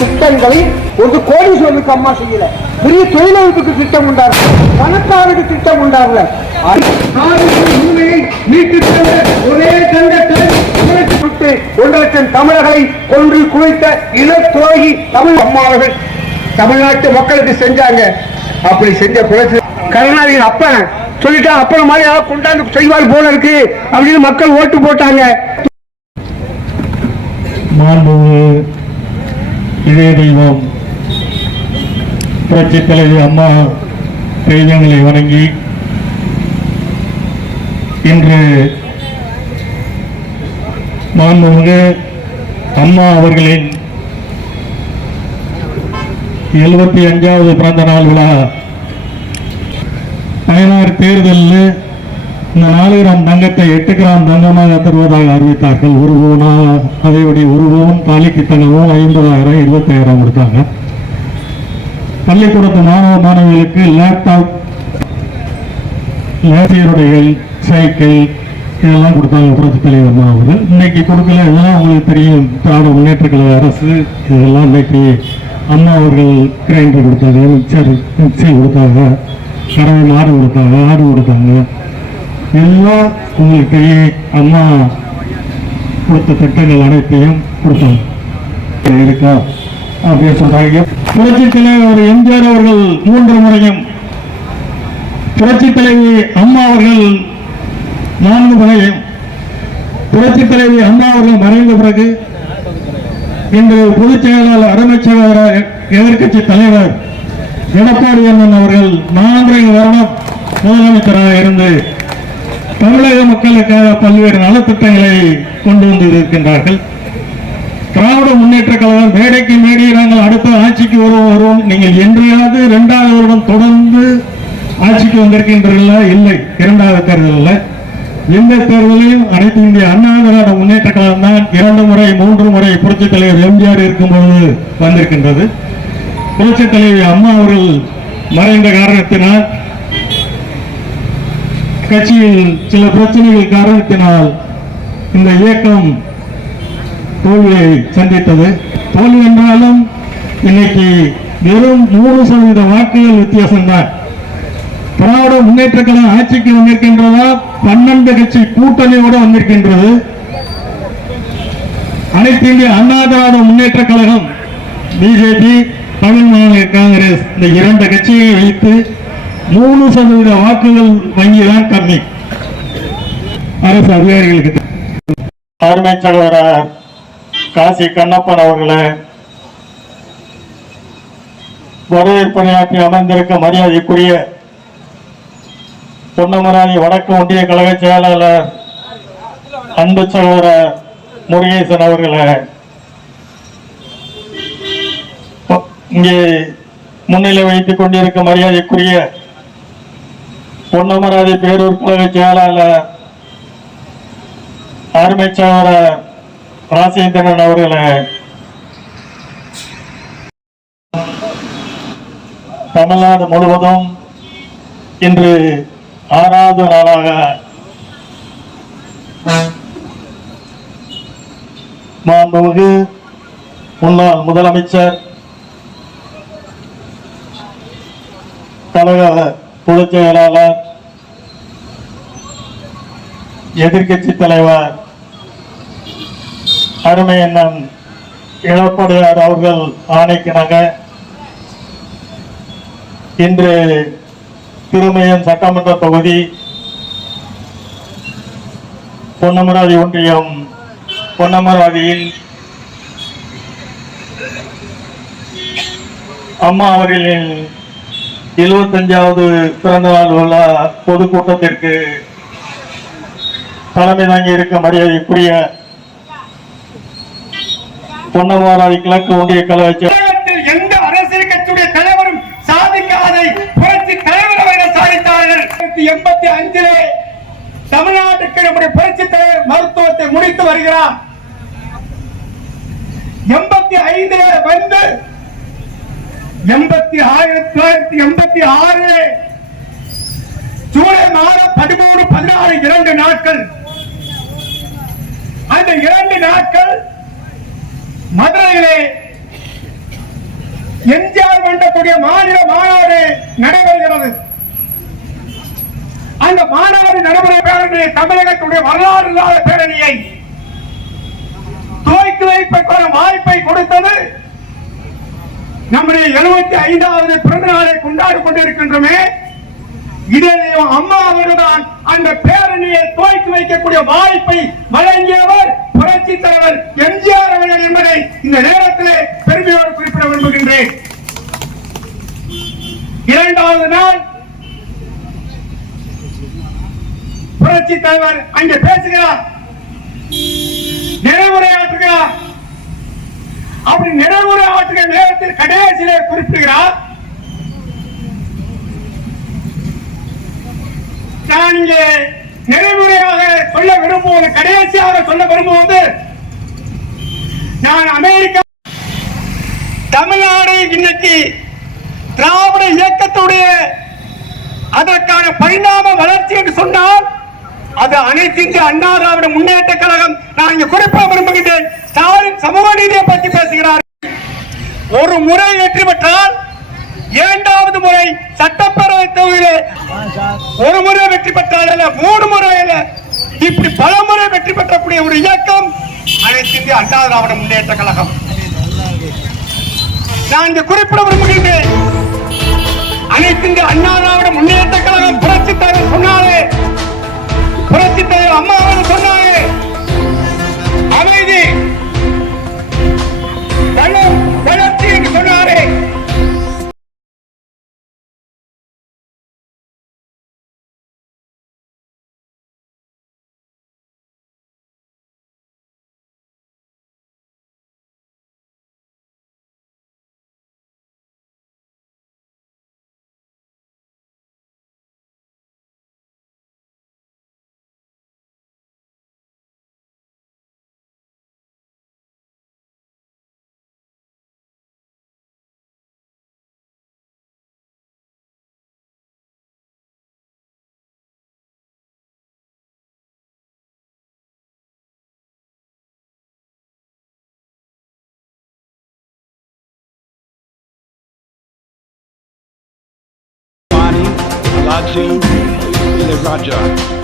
திட்டங்களை ஒரு கோடீஸ்வரனுக்கு அம்மா செய்யல. பெரிய தொழிலமைப்புக்கு திட்டம் உண்டாரு, பணக்காரருக்கு திட்டம் உண்டாருல. ஒரே தங்கத்தை 1 லட்சம் தமிழர்களை கொன்று குவித்த இனத்துரோகி தமிழ் அம்மா அவர்கள் தமிழ்நாட்டு மக்களுக்கு செஞ்சாங்க. அப்படி செஞ்ச புரட்சி கருணாநிதியின் அப்பன் சொல்லிட்டா அப்புறம் மாதிரி கொண்டாந்து செய்வார் போல இருக்கு அப்படின்னு மக்கள் ஓட்டு போட்டாங்க. இதே தெய்வம் புரட்சி தலைவி அம்மா தெய்வங்களை வணங்கி இன்று மாண்புமிகு அம்மா அவர்களின் 75வது பிறந்த நாள் விழா பயனார் தேர்தலில் இந்த 4 கிராம் தங்கத்தை 8 கிராம் தங்கமாக தருவதாக அறிவித்தார்கள். 1 பவுனா அதையுடைய 1 பவுன் தாலிக்கு தங்கமும் 50,000 25,000 கொடுத்தாங்க. பள்ளிக்கூடத்து மாணவ மாணவிகளுக்கு லேப்டாப், லேசியருடைகள், சைக்கிள் இதெல்லாம் கொடுத்தாங்க புரட்சி தலைவர் அம்மா அவர்கள். இன்னைக்கு கொடுக்கல, இதெல்லாம் உங்களுக்கு தெரியும். திராவிட முன்னேற்ற கழக அரசு இதெல்லாம் இன்னைக்கு அம்மா அவர்கள் கிரைண்டர் கொடுத்தாங்க, மிக்சி கொடுத்தாங்க, கறவை மாடு கொடுத்தாங்க, ஆடு கொடுத்தாங்க. எல்லாம் உங்களுக்கு அம்மா கொடுத்த திட்டங்கள் அனைத்தையும் கொடுத்தாங்க. இருக்கா அப்படின்னு சொல்றாங்க. புரட்சி தலைவர் எம்ஜிஆர் அவர்கள் 3 முறையும், புரட்சி தலைவி அம்மா அவர்கள் 4 முறையும், புரட்சி தலைவி அம்மா அவர்கள் மறைந்த பிறகு இன்று பொதுச் செயலாளர், அருமை செயலாளர், எதிர்கட்சி தலைவர் எடப்பாடி அண்ணன் அவர்கள் 4 வருடம் முதலமைச்சராக இருந்து தமிழக மக்களுக்காக பல்வேறு நலத்திட்டங்களை கொண்டு வந்து இருக்கின்றார்கள். திராவிட முன்னேற்ற கழகம் மேடைக்கு மேடையை நாங்கள் அடுத்த ஆட்சிக்கு வருவோம், நீங்கள் என்றையாவது 2வது வருடம் தொடர்ந்து ஆட்சிக்கு வந்திருக்கின்றீர்களா? இல்லை. 2வது தேர்தலில் எந்த தேர்தலையும் அனைத்து இந்திய அண்ணா திராவிட முன்னேற்ற கழகம் தான் 2 முறை 3 முறை புரட்சி தலைவர் எம்ஜிஆர் இருக்கும்போது வந்திருக்கின்றது. புரட்சி தலைவி அம்மா அவர்கள் மறைந்த காரணத்தினால், கட்சியில் சில பிரச்சனைகள் காரணத்தினால் இந்த இயக்கம் தோல்வியை சந்தித்தது. தோல்வி என்றாலும் இன்னைக்கு வெறும் 3% வாக்குகள் வித்தியாசம்தான். திராவிட முன்னேற்ற கழகம் ஆட்சிக்கு வந்திருக்கின்றதா? 12 கட்சி கூட்டணியோடு வந்திருக்கின்றது. அனைத்து இந்திய அண்ணா திராவிட முன்னேற்ற கழகம், பிஜேபி, தமிழ் மாநில காங்கிரஸ் இந்த 2 கட்சியை வைத்து 3% வாக்குகள் வங்கிதான் கம்மி. அரசு அதிகாரிகளுக்கு அருமை சகோதரர் காசி கண்ணப்பன் அவர்களை வரவேற்பனையாற்றி அமர்ந்திருக்க மரியாதைக்குரிய பொன்னமராதி வடக்கு ஒன்றிய கழக செயலாளர் அன்பு சகோதரர் முருகேசன் அவர்களை இங்கே முன்னிலை வைத்துக் கொண்டிருக்க மரியாதைக்குரிய பொன்னமராதி பேரூர் கழக செயலாளர் அருமை சகோதரர் ராசேந்திரன் அவர்களை தமிழ்நாடு முழுவதும் இன்று 6வது நாளாக மாண்புமிகு முன்னாள் முதலமைச்சர், கழக பொதுச் செயலாளர், எதிர்கட்சி தலைவர் அருமை அண்ணன் எடப்பாடியார் அவர்கள் ஆணைக்கிணங்க இன்று திருமயம் சட்டமன்ற தொகுதி பொன்னமராதி ஒன்றியம் பொன்னமராதியில் அம்மா அவர்களின் 75வது பிறந்த நாள் விழா பொதுக்கூட்டத்திற்கு தலைமை தாங்கி இருக்க மரியாதைக்குரிய பொன்னமராதி கிழக்கு ஒன்றிய கழக எந்த அரசியல் கட்சியுடைய தலைவரும் சாதிக்காதை புரட்சி தலைவர் அவர்கள் சாதித்தார்கள். 85 தமிழ்நாட்டுக்கு நம்முடைய புரட்சி தலைவர் மருத்துவத்தை முடித்து வருகிறார். 85 வந்து 1986 ஜூலை மாதம் 13, 16 2 நாட்கள். அந்த 2 நாட்கள் மதுரையிலே எம்ஜிஆர் மன்றத்துடைய மாநில மாநாடு நடைபெறுகிறது. அந்த மாநாடு நடைபெற பேரணியை தமிழகத்துடைய வரலாறு இல்லாத பேரணியை துவக்கி வைப்பதற்கான வாய்ப்பை கொடுத்தது நம்முடைய 75வது பிறந்த நாளை கொண்டாடி கொண்டிருக்கின்றோமே. இதிலேயும் அம்மா அவர்கள்தான் அந்த பேரணியை துவக்கி வைக்கக்கூடிய வாய்ப்பை வழங்கியவர் புரட்சி தலைவர் எம்ஜிஆர் அவர்கள் என்பதை இந்த நேரத்திலே பெருமையோடு குறிப்பிட விரும்புகின்றேன். இரண்டாவது நாள் புரட்சி தலைவர் அங்கே பேசுகிறார், நிறைவுரையாற்றுகிறார். அப்படி நிறைவுரையாற்றுகிற நேரத்தில் கடைசியிலே குறிப்பிடுகிறார், நான் இங்கே நிறைவுரையாக சொல்ல விரும்புவது, கடைசியாக சொல்ல விரும்புவது, நான் அமெரிக்கா தமிழ்நாடு இன்னைக்கு திராவிட இயக்கத்துடைய அதற்கான பரிணாம வளர்ச்சி என்று சொன்னால் அது அனைத்து இந்திய அண்ணா திராவிட முன்னேற்ற கழகம். நான் இங்க குறிப்பிட விரும்புகின்றேன், ஸ்டாலின் சமூக நீதியை பற்றி பேசுகிறார். ஒரு முறை வெற்றி பெற்றால் இரண்டாவது முறை சட்டப்பேரவை தொகுதியிலே ஒரு முறை வெற்றி பெற்றால் அல்ல, 3 முறை அல்ல, இப்படி பல முறை வெற்றி பெற்றக்கூடிய ஒரு இயக்கம் அனைத்து இந்திய அண்ணா திராவிட முன்னேற்ற கழகம். நான் இங்க குறிப்பிட விரும்புகின்றேன், அனைத்து இந்திய அண்ணா திராவிட முன்னேற்ற கழகம் புரட்சி தலைவர் சொன்னாலே, புரட்சி தலைவர் அம்மா அவர்கள் சொன்னாலே, அமைதி வளர்ச்சி என்று சொன்னாரே. Latu Raja.